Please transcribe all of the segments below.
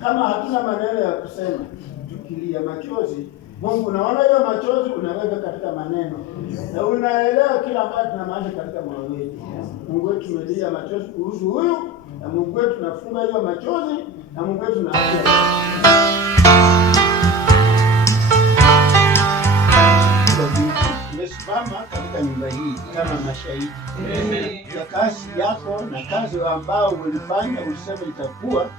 Kama hatuna maneno ya kusema, tukilia machozi, Mungu unaona hiyo machozi unaweka katika maneno. Na unaelewa kila ambacho tunamaanisha katika moyo wetu. Mungu wetu tumelia machozi kuhusu huyu, na Mungu wetu tunafunga hiyo machozi, na Mungu wetu tunaachia. Tumesimama katika nyumba hii kama mashahidi ya kazi yako na kazi ambao ulifanya ulisema itakuwa.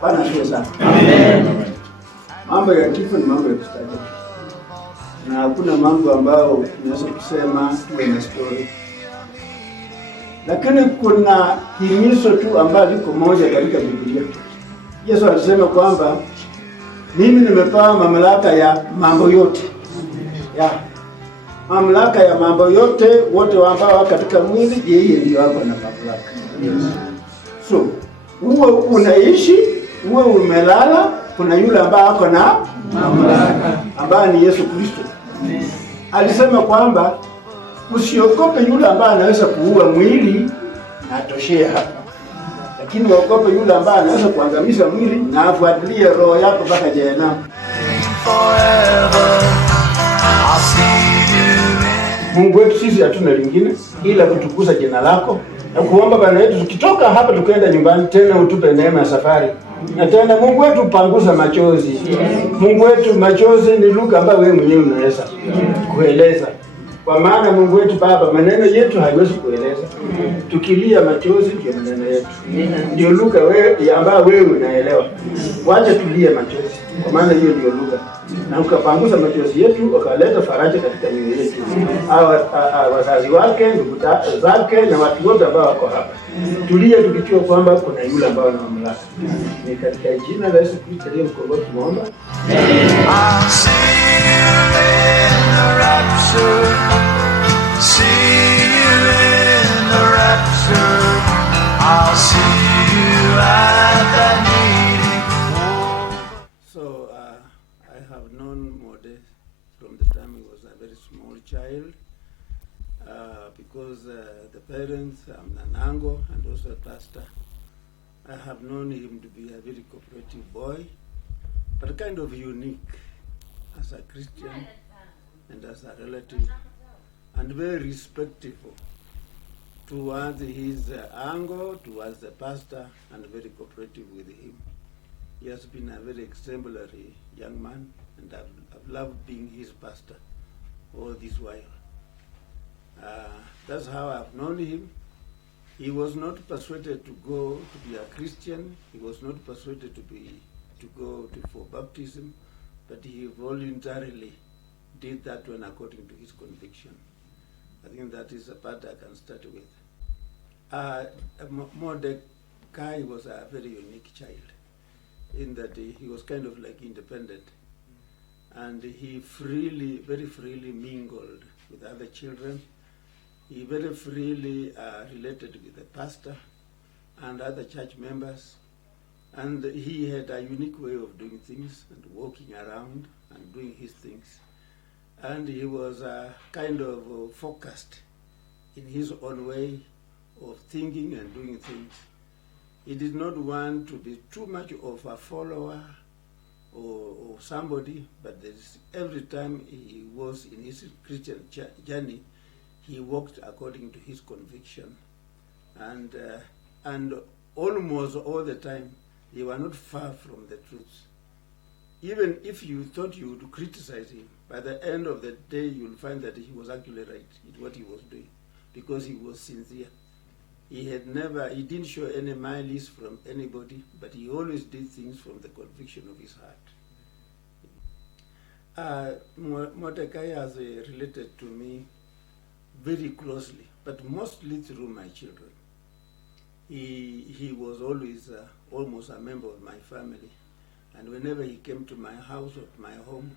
Bwana asifiwe sana. Amen. Mambo ya kifo ni mambo ya kustaajabisha. Na hakuna mambo ambayo tunaweza kusema tuwe na story. Lakini kuna himizo tu ambayo liko moja katika Biblia. Yesu alisema kwamba mimi nimepewa mamlaka ya mambo yote. Mamlaka ya mambo yote, wote ambao katika mwili, yeye ndio wako na mamlaka. So, uwe unaishi, uwe umelala, kuna yule ambaye ako na mamlaka, ambaye ni Yesu Kristo. Alisema kwamba usiogope yule ambaye anaweza kuua mwili na atoshee hapa. Lakini uogope yule ambaye anaweza kuangamiza mwili na afuatilie roho yako mpaka jehanamu. Mungu wetu sisi hatuna lingine ila kutukuza jina lako na kuomba Bwana wetu tukitoka hapa tukaenda nyumbani tena utupe neema ya safari. Na tena Mungu wetu panguza machozi. Mungu wetu machozi ni lugha ambayo wewe mwenyewe unaweza kueleza. Kwa maana Mungu wetu Baba, maneno yetu haiwezi kueleza. Tukilia machozi ndio maneno yetu. Ndio lugha wewe ambayo wewe unaelewa. Wacha tulie machozi. Kwa maana hiyo ndio lugha. Na ukapanguza machozi yetu, ukaleta faraja katika mioyo yetu. Wazazi wake, ndugu zake na watu wote ambao wako hapa. Tulie tukijua kwamba kuna yule ambao ana mamlaka. Ni katika jina la Yesu Kristo ndiye mkombozi tunaomba. So I have known Mordecai from the time he was a very small child, because the parents, Nanango and also a pastor, I have known him to be a very cooperative boy, but kind of unique as a Christian and as a relative, and very respectful towards his uncle, towards the pastor, and very cooperative with him. He has been a very exemplary young man, and I've loved being his pastor all this while. That's how I've known him. He was not persuaded to go to be a Christian. He was not persuaded to go for baptism, but he voluntarily did that one according to his conviction. I think that is a part I can start with. Mordecai was a very unique child in that he was kind of like independent, and he very freely mingled with other children. He very freely related with the pastor and other church members, and he had a unique way of doing things and walking around and doing his things. And he was kind of focused in his own way of thinking and doing things. He did not want to be too much of a follower or somebody, but every time he was in his Christian journey, he walked according to his conviction. And almost all the time, they were not far from the truth. Even if you thought you would criticize him, by the end of the day, you'll find that he was actually right in what he was doing, because he was sincere. He didn't show any malice from anybody, but he always did things from the conviction of his heart. Mordecai has related to me very closely, but mostly through my children. He was always almost a member of my family, and whenever he came to my house or my home,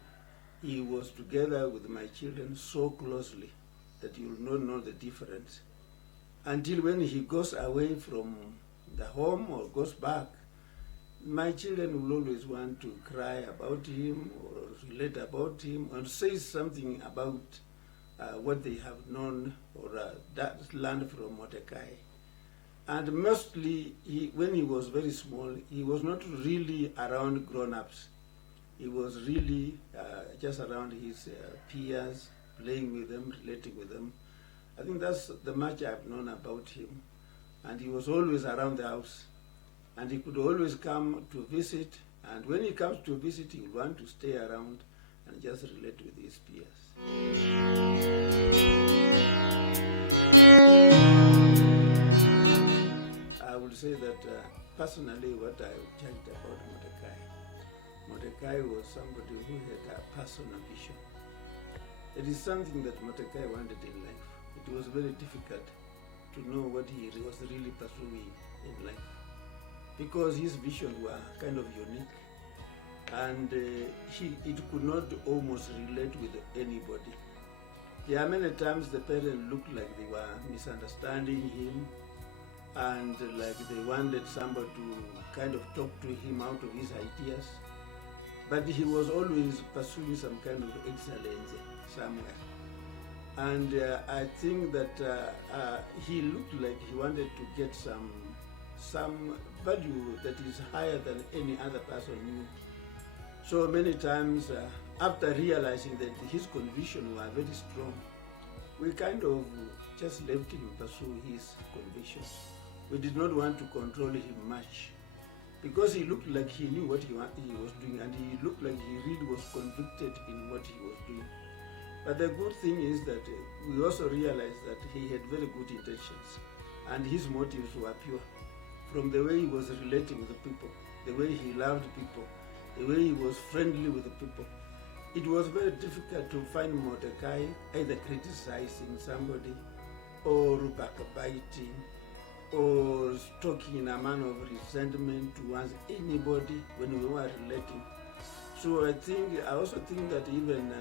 he was together with my children so closely that you will not know the difference. Until when he goes away from the home or goes back, my children will always want to cry about him or relate about him or say something about what they have known or learned from Mordecai. And mostly, when he was very small, he was not really around grown-ups. He was really just around his peers, playing with them, relating with them. I think that's the much I've known about him. And he was always around the house. And he could always come to visit. And when he comes to visit, he would want to stay around and just relate with his peers. I would say that personally what I judged about Mordecai was somebody who had a personal vision. It is something that Mordecai wanted in life. It was very difficult to know what he was really pursuing in life, because his vision were kind of unique, and it could not almost relate with anybody. There are many times the parents looked like they were misunderstanding him, and like they wanted somebody to kind of talk to him out of his ideas. But he was always pursuing some kind of excellence somewhere. And I think that he looked like he wanted to get some value that is higher than any other person knew. So many times, after realizing that his conviction were very strong, we kind of just left him pursue his convictions. We did not want to control him much, because he looked like he knew what he was doing, and he looked like he really was convicted in what he was doing. But the good thing is that we also realized that he had very good intentions, and his motives were pure. From the way he was relating with the people, the way he loved people, the way he was friendly with the people, it was very difficult to find Mordecai either criticizing somebody or backbiting or talking in a manner of resentment towards anybody when we were relating. So I also think that even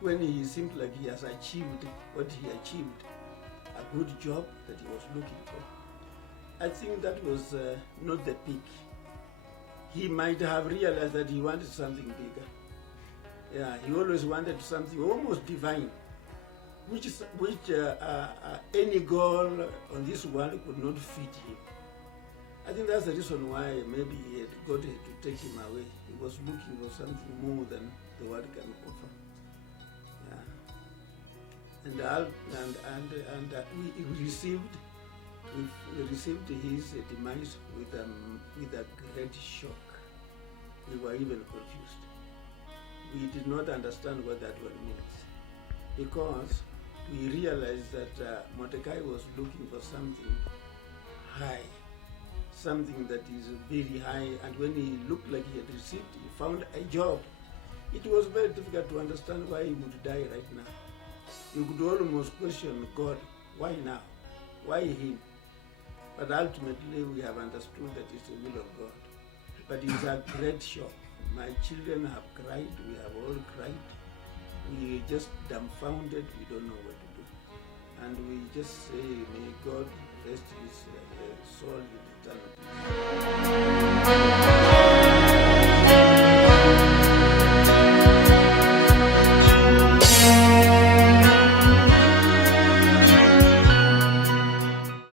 when he seemed like he has achieved what he achieved, a good job that he was looking for, I think that was not the peak. He might have realized that he wanted something bigger. Yeah, he always wanted something almost divine, which any goal on this world could not fit him. I think that's the reason why maybe God had to take him away. He was looking for something more than the world can offer. Yeah. We received his demise with a great shock. We were even confused. We did not understand what that one means, because we realized that Mordecai was looking for something high, something that is very high, and when he looked like he found a job, it was very difficult to understand why he would die right now. You could almost question God, why now? Why him? But ultimately we have understood that it's the will of God. But it's a great shock. My children have cried, we have all cried. We are just dumbfounded, we don't know what to do. And we just say, may God rest his soul in eternity.